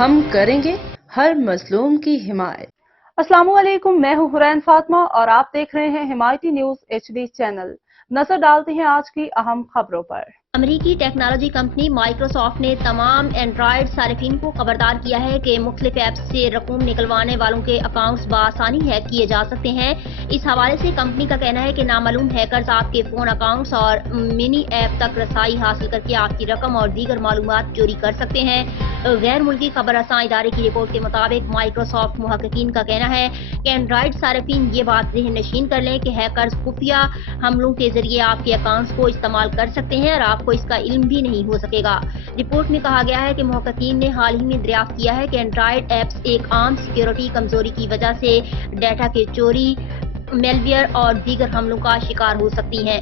ہم کریں گے ہر مظلوم کی حمایت۔ السلام علیکم، میں ہوں حرین فاطمہ اور آپ دیکھ رہے ہیں حمایتی نیوز HD چینل۔ نظر ڈالتے ہیں آج کی اہم خبروں پر۔ امریکی ٹیکنالوجی کمپنی مائیکروسافٹ نے تمام اینڈرائیڈ صارفین کو خبردار کیا ہے کہ مختلف ایپس سے رقوم نکلوانے والوں کے اکاؤنٹس بآسانی ہیک کیے جا سکتے ہیں۔ اس حوالے سے کمپنی کا کہنا ہے کہ نامعلوم ہیکرز آپ کے فون اکاؤنٹس اور منی ایپ تک رسائی حاصل کر کے آپ کی رقم اور دیگر معلومات چوری کر سکتے ہیں۔ غیر ملکی خبر رساں ادارے کی رپورٹ کے مطابق مائیکروسافٹ محققین کا کہنا ہے کہ اینڈرائیڈ صارفین یہ بات ذہن نشین کر لیں کہ ہیکرز خفیہ حملوں کے ذریعے آپ کے اکاؤنٹس کو استعمال کر سکتے ہیں اور آپ کو اس کا علم بھی نہیں ہو سکے گا۔ رپورٹ میں کہا گیا ہے کہ محققین نے حال ہی میں دریافت کیا ہے کہ اینڈرائیڈ ایپس ایک عام سیکیورٹی کمزوری کی وجہ سے ڈیٹا کے چوری، میل ویئر اور دیگر حملوں کا شکار ہو سکتی ہیں۔